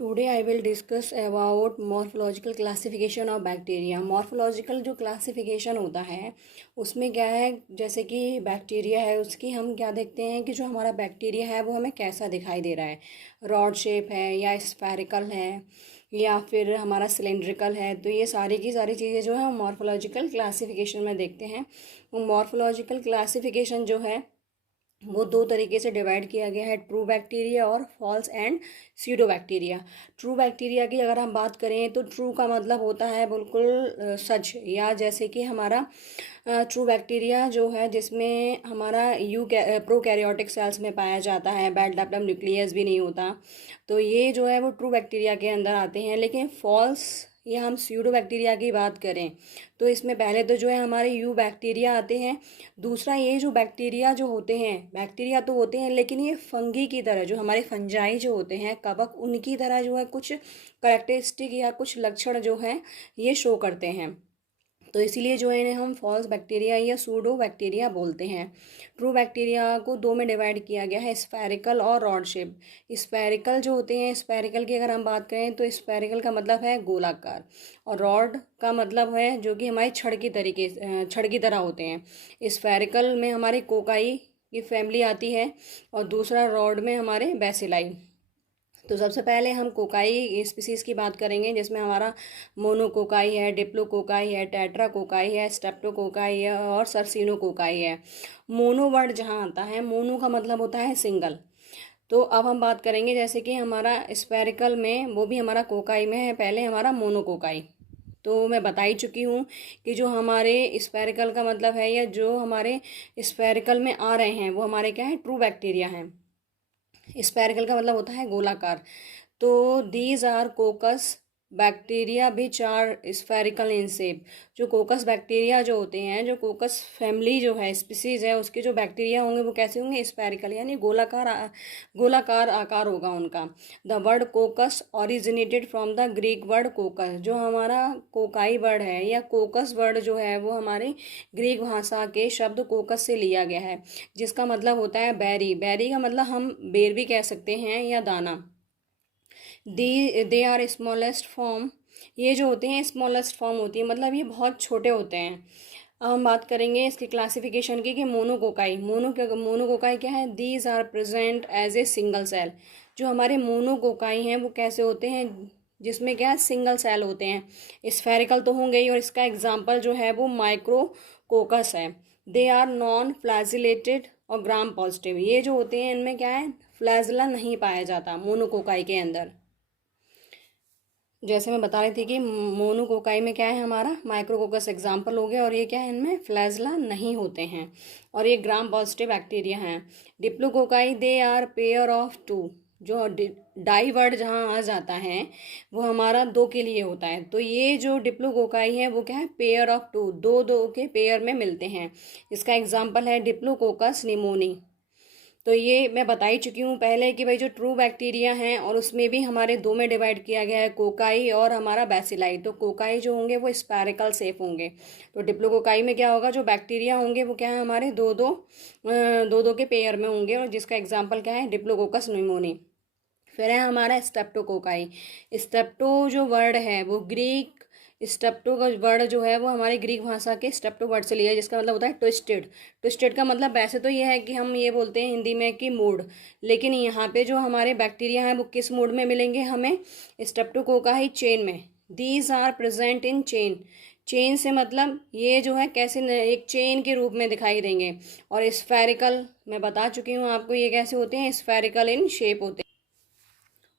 Today I will discuss about morphological classification of bacteria. Morphological जो classification होता है उसमें क्या है, जैसे कि बैक्टीरिया है उसकी हम क्या देखते हैं कि जो हमारा बैक्टीरिया है वो हमें कैसा दिखाई दे रहा है, रॉड शेप है या स्फेरिकल है या फिर हमारा सिलेंड्रिकल है। तो ये सारी की सारी चीज़ें जो है हम मॉर्फोलॉजिकल क्लासिफिकेशन में देखते हैं। मॉर्फोलॉजिकल क्लासिफिकेशन जो है वो दो तरीके से डिवाइड किया गया है, ट्रू बैक्टीरिया और false and pseudo bacteria. True bacteria की अगर हम बात करें तो ट्रू का मतलब होता है बिल्कुल सच, या जैसे कि हमारा ट्रू बैक्टीरिया जो है जिसमें हमारा प्रोकैरियोटिक सेल्स में पाया जाता है, बेड डेवलप्ड न्यूक्लियस भी नहीं होता, तो ये जो है वो ट्रू बैक्टीरिया के अंदर आते हैं। लेकिन फॉल्स या हम स्यूडो बैक्टीरिया की बात करें तो इसमें पहले तो जो है हमारे यू बैक्टीरिया आते हैं। दूसरा, ये जो बैक्टीरिया जो होते हैं, बैक्टीरिया तो होते हैं लेकिन ये फंगी की तरह, जो हमारे फंजाई जो होते हैं कवक, उनकी तरह जो है कुछ करेक्टरिस्टिक या कुछ लक्षण जो है ये शो करते हैं। तो इसीलिए जो है इन्हें हम फॉल्स बैक्टीरिया या सूडो बैक्टीरिया बोलते हैं। ट्रू बैक्टीरिया को दो में डिवाइड किया गया है, स्फेरिकल और रॉड शेप। स्फेरिकल जो होते हैं, स्फेरिकल की अगर हम बात करें तो स्फेरिकल का मतलब है गोलाकार, और रॉड का मतलब है जो कि हमारे छड़ की तरह होते हैं। स्फेरिकल में हमारे कोकाई की फैमिली आती है और दूसरा रॉड में हमारे बेसिलाई। तो सबसे पहले हम कोकाई स्पीसीज़ की बात करेंगे, जिसमें हमारा मोनोकोकाई है, डिप्लोकोकाई है, टेट्राकोकाई है, स्टेप्टोकोकाई है और सर्सिनोकोकाई है। मोनो वर्ड जहाँ आता है, मोनो का मतलब होता है सिंगल। तो अब हम बात करेंगे जैसे कि हमारा स्पेरिकल में, वो भी हमारा कोकाई में है, पहले हमारा मोनोकोकाई। तो मैं बता ही चुकी हूँ कि जो हमारे स्पेरिकल का मतलब है या जो हमारे स्पेरिकल में आ रहे हैं वो हमारे क्या है, ट्रू बैक्टीरिया हैं। स्पेरिकल का मतलब होता है गोलाकार। तो these are coccus bacteria which are spherical in shape. जो कोकस बैक्टीरिया जो होते हैं, जो कोकस फैमिली जो है, स्पीसीज है, उसके जो बैक्टीरिया होंगे वो कैसे होंगे, स्फेरिकल, यानी गोलाकार आकार होगा उनका। The word कोकस originated from the Greek word कोकस। जो हमारा कोकाई वर्ड है या कोकस वर्ड जो है वो हमारे ग्रीक भाषा के शब्द कोकस से लिया गया है, जिसका मतलब होता है बेरी। बेरी का मतलब हम बेर भी कह सकते हैं या दाना। They are smallest form. ये जो होते हैं स्मॉलेस्ट फॉर्म होती है, मतलब ये बहुत छोटे होते हैं। अब हम बात करेंगे इसकी क्लासिफिकेशन की कि मोनोकोकाई क्या है, these are present as a single cell. जो हमारे मोनोकोकाई हैं वो कैसे होते हैं, जिसमें क्या है, सिंगल सेल होते हैं। स्फेरिकल तो होंगे ही, और इसका एग्जाम्पल जो है वो माइक्रोकोकस है। दे आर नॉन फ्लैजिलेटेड और ग्राम पॉजिटिव। ये जो होते हैं इनमें क्या है, फ्लैजिला नहीं पाया जाता मोनोकोकाई के अंदर। जैसे मैं बता रही थी कि मोनोकोकाई में क्या है, हमारा माइक्रोकोकस एग्जाम्पल हो गया, और ये क्या है, इनमें फ्लैजला नहीं होते हैं और ये ग्राम पॉजिटिव बैक्टीरिया हैं। Diplococci they are pair of two. जो डाई वर्ड जहाँ आ जाता है वो हमारा दो के लिए होता है। तो ये जो डिप्लोकोकाई है वो क्या है, पेयर ऑफ टू, दो दो के पेयर में मिलते हैं। इसका एग्जाम्पल है डिप्लोकोकस निमोनी। तो ये मैं बता ही चुकी हूँ पहले कि भाई जो ट्रू बैक्टीरिया हैं, और उसमें भी हमारे दो में डिवाइड किया गया है, कोकाई और हमारा बैसिलाई। तो कोकाई जो होंगे वो स्पेरिकल शेप होंगे। तो डिप्लोकोकाई में क्या होगा, जो बैक्टीरिया होंगे वो क्या है, हमारे दो दो के पेयर में होंगे, और जिसका एग्जाम्पल क्या है, डिप्लोकोकस निमोनी। फिर है हमारा स्टेप्टोकोकाई। स्टेप्टो जो वर्ड है वो ग्रीक, स्टेप्टो का वर्ड जो है वो हमारे ग्रीक भाषा के स्टेप्टो वर्ड से लिया है, जिसका मतलब होता है ट्विस्टेड। ट्विस्टेड का मतलब वैसे तो ये है कि हम ये बोलते हैं हिंदी में कि मूड, लेकिन यहाँ पे जो हमारे बैक्टीरिया हैं वो किस मूड में मिलेंगे हमें, स्टेप्टोकोकाई चेन में। These are present in chain. Chain से मतलब ये जो है कैसे, एक चेन के रूप में दिखाई देंगे। और स्फेरिकल मैं बता चुकी हूँ आपको ये कैसे होते हैं, स्फेरिकल इन शेप होते हैं।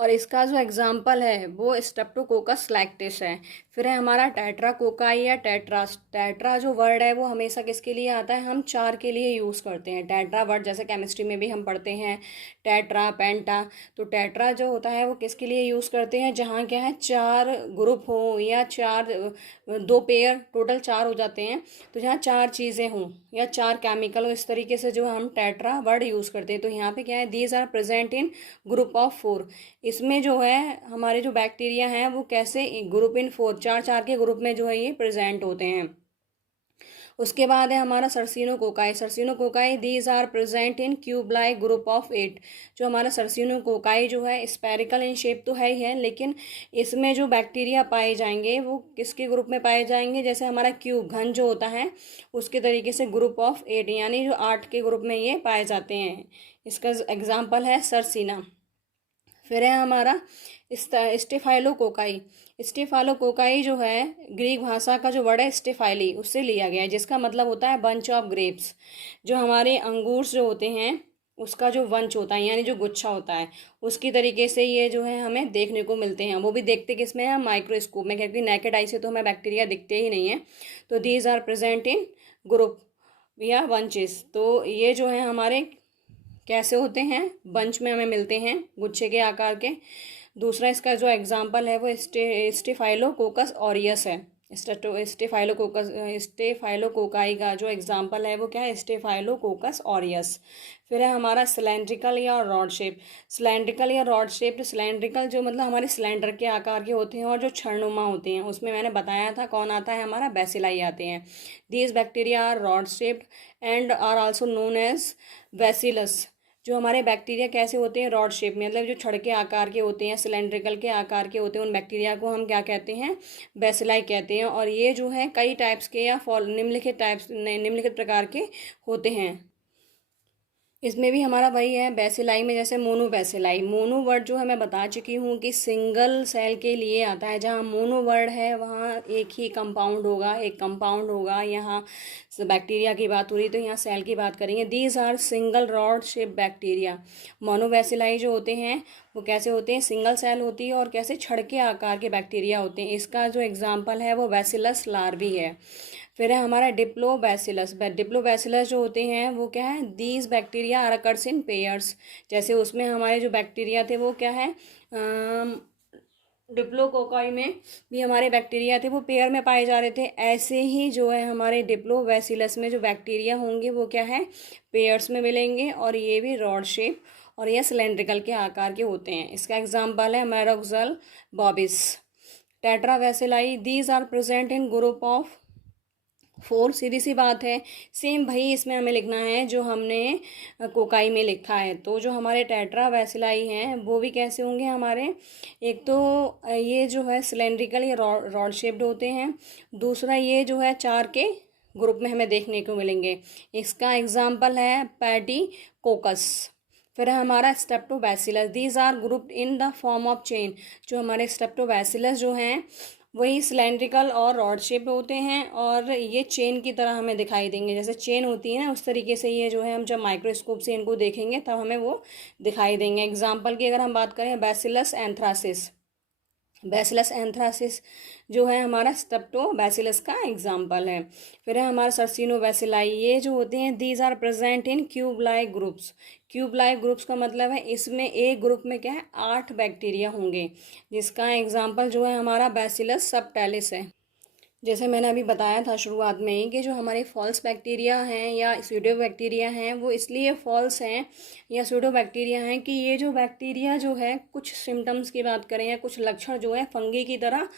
और इसका जो एग्जाम्पल है वो स्ट्रेप्टोकोकस लैक्टिस है। फिर है हमारा टेट्राकोकाई या टेट्रा। टेट्रा जो वर्ड है वो हमेशा किसके लिए आता है, हम चार के लिए यूज़ करते हैं। टेट्रा वर्ड जैसे केमिस्ट्री में भी हम पढ़ते हैं, टेट्रा, पेंटा। तो टेट्रा जो होता है वो किसके लिए यूज़ करते हैं, जहाँ क्या है, चार ग्रुप हो या चार, दो पेयर, टोटल चार हो जाते हैं। तो जहाँ चार चीज़ें हों या चार केमिकल हो, इस तरीके से जो हम टेट्रा वर्ड यूज़ करते हैं। तो यहाँ पे क्या है, these are present in group of 4। इसमें जो है हमारे जो बैक्टीरिया हैं वो कैसे, ग्रुप इन 4, चार चार के ग्रुप में जो है ये प्रेजेंट होते हैं। उसके बाद है हमारा sarcinococci. Sarcinococci these are present in cube like group of 8। जो हमारा सर्सिनोकोकाई जो है स्पेरिकल इन शेप तो है ही है, लेकिन इसमें जो बैक्टीरिया पाए जाएंगे वो किसके ग्रुप में पाए जाएंगे, जैसे हमारा क्यूब घन जो होता है उसके तरीके से ग्रुप ऑफ 8 यानी जो 8 के ग्रुप में ये पाए जाते हैं। इसका एग्जाम्पल है सर्सिना। फिर है हमारा स्टेफाइलोकोकाई। स्टेफाइलोकोकाई जो है ग्रीक भाषा का जो वर्ड है स्टेफाइली, उससे लिया गया है, जिसका मतलब होता है बंच ऑफ ग्रेप्स। जो हमारे अंगूर जो होते हैं उसका जो वंच होता है यानी जो गुच्छा होता है, उसकी तरीके से ये जो है हमें देखने को मिलते हैं। वो भी देखते किस में है, माइक्रोस्कोप में, क्योंकि नेकेड आई से तो हमें बैक्टीरिया दिखते ही नहीं है। तो these are present in group या बंचेस। तो ये जो है हमारे कैसे होते हैं, बंच में हमें मिलते हैं गुच्छे के आकार के। दूसरा इसका जो एग्जाम्पल है वो स्टेफाइलोकोकस ऑरियस है। स्टेफाइलोकोकाई का जो एग्जाम्पल है वो क्या है, स्टेफाइलोकोकस ऑरियस। फिर है हमारा सिलेंड्रिकल या रॉड शेप। सिलेंड्रिकल या रॉड शेप, सिलेंड्रिकल जो मतलब हमारे सिलेंडर के आकार के होते हैं, और जो क्षणनुमा होते हैं उसमें मैंने बताया था कौन आता है, हमारा बैसिलाई आते हैं। These bacteria are rod shaped and are also known as bacillus. जो हमारे बैक्टीरिया कैसे होते हैं, रॉड शेप में, मतलब जो छड़ के आकार के होते हैं, सिलेंड्रिकल के आकार के होते हैं, उन बैक्टीरिया को हम क्या कहते हैं, बैसिलाई कहते हैं। और ये जो है कई टाइप्स के या निम्नलिखित प्रकार के होते हैं। इसमें भी हमारा वही है बैसिलाई में, जैसे मोनो बैसिलाई। मोनो वर्ड जो है मैं बता चुकी हूँ कि सिंगल सेल के लिए आता है। जहाँ मोनो वर्ड है वहाँ एक ही कंपाउंड होगा, एक कंपाउंड होगा। यहाँ बैक्टीरिया की बात हो रही तो यहाँ सेल की बात करेंगे। These are single rod shape bacteria. Mono bacilli जो होते हैं वो कैसे होते हैं, सिंगल सेल होती है और कैसे छड़ के आकार के बैक्टीरिया होते हैं। इसका जो एग्जाम्पल है वो बैसिलस लार्वी है। फिर है हमारा डिप्लोबैसिलस। डिप्लोबैसिलस जो होते हैं वो क्या है, these bacteria are occurs in pairs. जैसे उसमें हमारे जो बैक्टीरिया थे वो क्या है, डिप्लोकोकाई में भी हमारे बैक्टीरिया थे वो पेयर में पाए जा रहे थे। ऐसे ही जो है हमारे डिप्लोबैसिलस में जो बैक्टीरिया होंगे वो क्या है, पेयर्स में मिलेंगे, और ये भी रॉड शेप और ये सिलेंड्रिकल के आकार के होते हैं। इसका एग्जाम्पल है मैरोक्सल बॉबिस। टेट्रावैसिलाई, these are present in group of 4। सीधी सी बात है, सेम भाई इसमें हमें लिखना है जो हमने कोकाई में लिखा है। तो जो हमारे टेट्रावैसिलाई हैं वो भी कैसे होंगे हमारे, एक तो ये जो है सिलेंड्रिकल या रॉड शेप्ड होते हैं। दूसरा ये जो है 4 के ग्रुप में हमें देखने को मिलेंगे। इसका एग्जाम्पल है पैडीकोकस। फिर है हमारा streptobacillus. These are grouped in the form of chain. जो हमारे स्टेप्टोबैसिलस जो हैं वही सिलेंड्रिकल और रॉड शेप होते हैं, और ये चेन की तरह हमें दिखाई देंगे। जैसे चेन होती है ना, उस तरीके से ये जो है हम जब माइक्रोस्कोप से इनको देखेंगे तब हमें वो दिखाई देंगे। एग्जाम्पल की अगर हम बात करें, बैसिलस एंथ्रासिस। बैसिलस एंथ्रासिस जो है हमारा स्टेप्टोबैसिलस का एग्जाम्पल है। फिर है हमारा सर्सिनोबैसिलाई। ये जो होते हैं these are present in cube like groups. Cube like groups का मतलब है इसमें एक ग्रुप में क्या है, 8 बैक्टीरिया होंगे, जिसका एग्जाम्पल जो है हमारा बैसिलस सबटाइलिस है। जैसे मैंने अभी बताया था शुरुआत में ही कि जो हमारे फॉल्स बैक्टीरिया हैं या स्यूडो बैक्टीरिया हैं वो इसलिए फॉल्स हैं या स्यूडो बैक्टीरिया हैं कि ये जो बैक्टीरिया जो है कुछ सिम्टम्स की बात करें या कुछ लक्षण जो है फंगी की तरह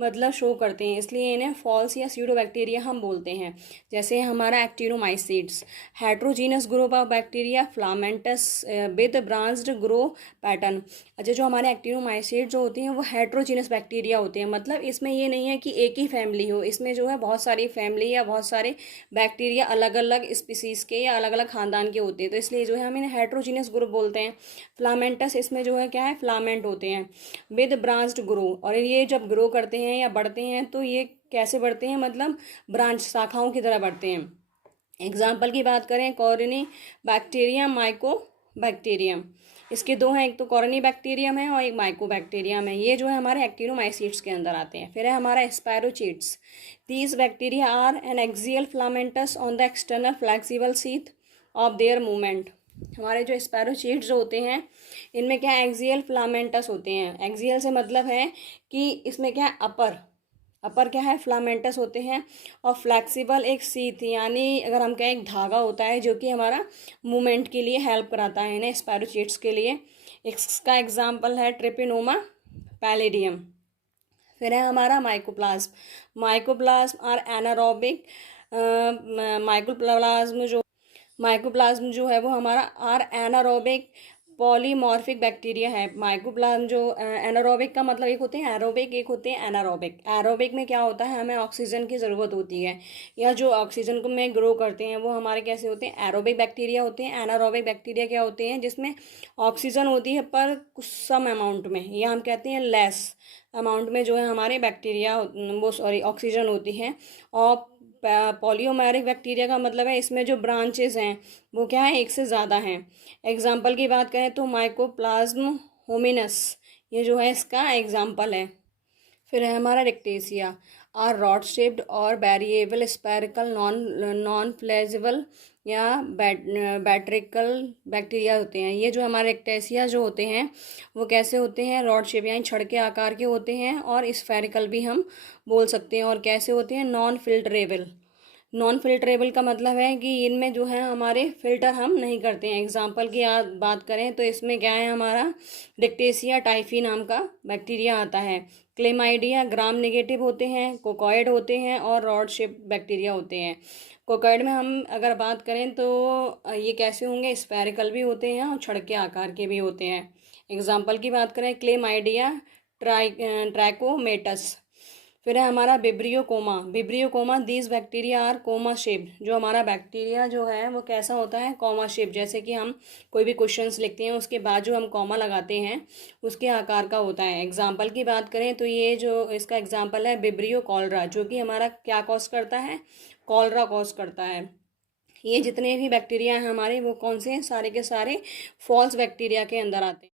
मतलब शो करते हैं, इसलिए इन्हें फॉल्स या स्यूडो बैक्टीरिया हम बोलते हैं। जैसे हमारा actinomycetes, heterogeneous group of bacteria filamentous with branched grow pattern. अच्छा, जो हमारे एक्टिनोमाइसीट्स जो होते हैं वो हेट्रोजीनस बैक्टीरिया होते हैं, मतलब इसमें ये नहीं है कि एक ही फैमिली हो, इसमें जो है बहुत सारी फैमिली या बहुत सारे बैक्टीरिया अलग अलग स्पीसीज़ के या अलग अलग खानदान के होते हैं, तो इसलिए जो है हम इन्हें हेट्रोजीनियस ग्रुप बोलते हैं। फ्लामेंटस, इसमें जो है क्या है, फ्लामेंट होते हैं विद ब्रांच्ड ग्रो, और ये जब ग्रो करते हैं या बढ़ते हैं तो ये कैसे बढ़ते हैं, मतलब ब्रांच शाखाओं की तरह बढ़ते हैं। एग्जाम्पल की बात करें, कॉर्नी बैक्टीरियम, माइको बैक्टीरियम, इसके दो हैं, एक तो कॉर्नी बैक्टीरियम है और एक माइको बैक्टीरियम है। ये जो है हमारे एक्टिनोमाइसीट्स के अंदर आते हैं। फिर है हमारा spirochetes. These bacteria are an axial filaments on the external flexible sheath of their movement. हमारे जो स्पायरोचीट्स जो होते हैं इनमें क्या एक्सियल फिलामेंटस होते हैं। एक्सियल से मतलब है कि इसमें क्या है, अपर क्या है, फिलामेंटस होते हैं, और फ्लैक्सिबल एक सीथ यानी अगर हम कहें एक धागा होता है जो कि हमारा मूवमेंट के लिए हेल्प कराता है इन्हें, स्पायरोचीट्स के लिए। इसका एग्जांपल है ट्रिपिनोमा पैलिडियम। फिर है हमारा mycoplasm. Mycoplasm are anaerobic mycoplasm जो है वो हमारा एनारोबिक पॉलीमॉर्फिक बैक्टीरिया है। माइकोप्लाज्म जो एनारोबिक का मतलब एक होते हैं एरोबिक, एक होते हैं एनारोबिक। एरोबिक में क्या होता है, हमें ऑक्सीजन की ज़रूरत होती है, या जो ऑक्सीजन को में ग्रो करते हैं वो हमारे कैसे होते हैं, एरोबिक बैक्टीरिया होते हैं। एनारोबिक बैक्टीरिया क्या होते हैं, जिसमें ऑक्सीजन होती है पर कुछ सम अमाउंट में, या हम कहते हैं लेस अमाउंट में जो है हमारे बैक्टीरिया वो सॉरी ऑक्सीजन होती है। और पॉलीमोरिक बैक्टीरिया का मतलब है इसमें जो ब्रांचेस हैं वो क्या है, एक से ज़्यादा हैं। एग्जाम्पल की बात करें तो माइकोप्लाज्म होमिनस ये जो है इसका एग्जाम्पल है। फिर है हमारा रिक्टेसिया, आर रॉड शेप्ड और वेरिएबल स्पेरिकल नॉन फ्लेजिबल या बैट्रिकल बैक्टीरिया होते हैं। ये जो हमारे रिक्टेसिया जो होते हैं वो कैसे होते हैं, रॉड शेप यानी छड़ के आकार के होते हैं, और स्फेरिकल भी हम बोल सकते हैं। और कैसे होते हैं, नॉन फिल्टरेबल। नॉन फिल्टरेबल का मतलब है कि इनमें जो है हमारे फिल्टर हम नहीं करते हैं। एग्जाम्पल की बात करें तो इसमें क्या है, हमारा डिक्टेसिया टाइफी नाम का बैक्टीरिया आता है। क्लेमाइडिया ग्राम नेगेटिव होते हैं, कोकॉइड होते हैं, और रॉड शेप बैक्टीरिया होते हैं। कोकॉइड में हम अगर बात करें तो ये कैसे होंगे, स्फेरिकल भी होते हैं और छड़ के आकार के भी होते हैं। एग्जाम्पल की बात करें, क्लेमाइडिया ट्रैकोमेटस। फिर है हमारा vibrio comma these bacteria are comma shape. जो हमारा बैक्टीरिया जो है वो कैसा होता है, कॉमा शेप। जैसे कि हम कोई भी क्वेश्चंस लिखते हैं उसके बाद जो हम कॉमा लगाते हैं उसके आकार का होता है। एग्जाम्पल की बात करें तो ये जो इसका एग्जाम्पल है बिब्रियो कॉलरा, जो कि हमारा क्या कॉज करता है, कॉलरा कॉज करता है। ये जितने भी बैक्टीरिया हैं हमारे वो कौन से हैं, सारे के सारे फॉल्स बैक्टीरिया के अंदर आते हैं।